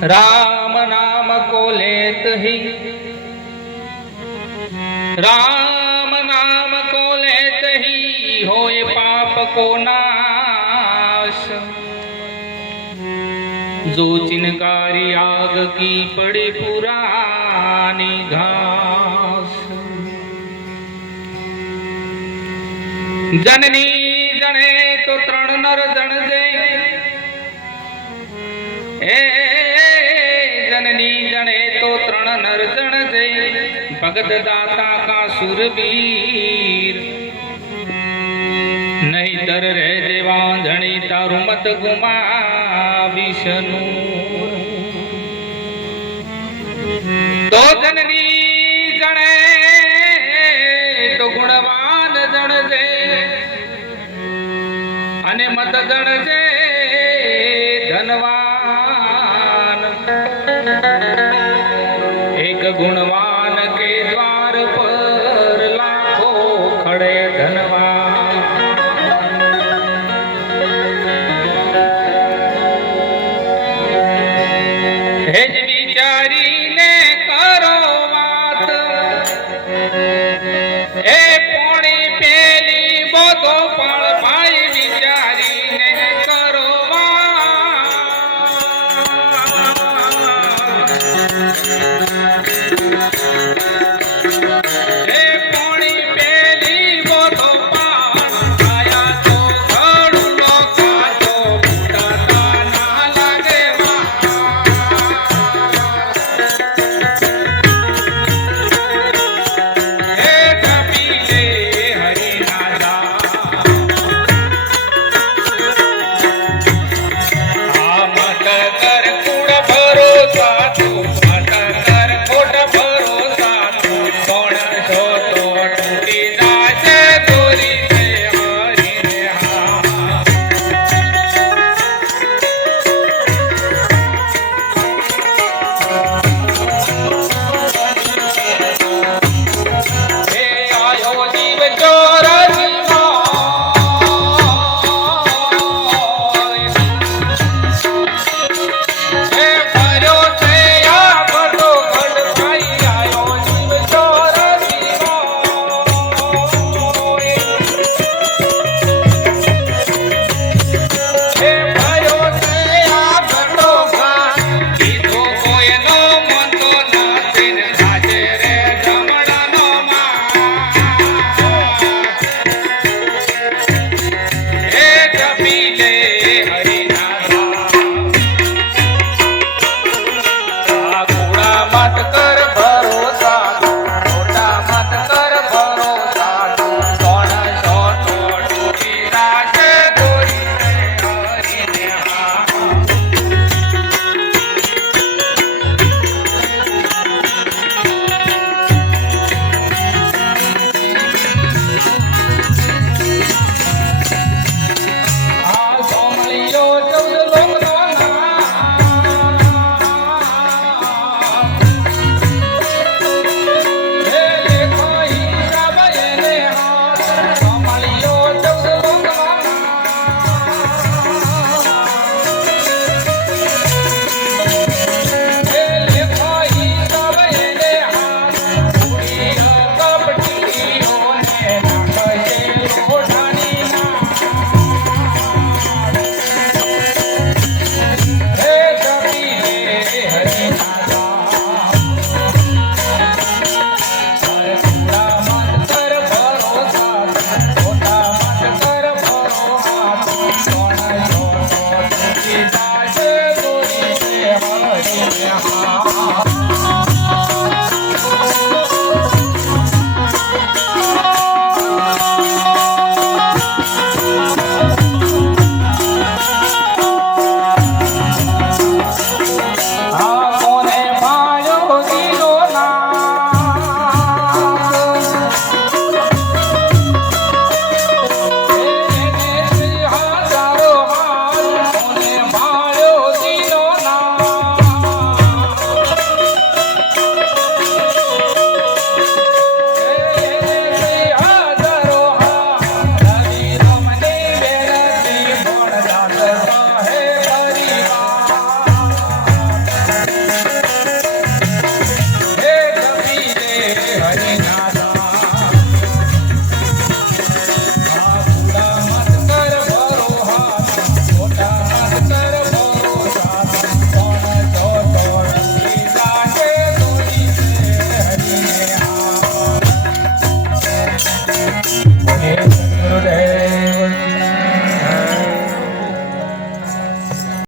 राम नाम को लेत ही राम नाम को लेत ही होए पाप को नाश जो चिनकारी आग की पड़ी पुरानी घास जननी जने तो तृण नर जन जे ए भगत दाता का सुरवीर नहीं तर रह देवांधणी तारू मत गुमा विष्णु तो जननी जणे तो गुणवान जण जे અને મત જણ છે ધનવાન એક ગુણ Yeah.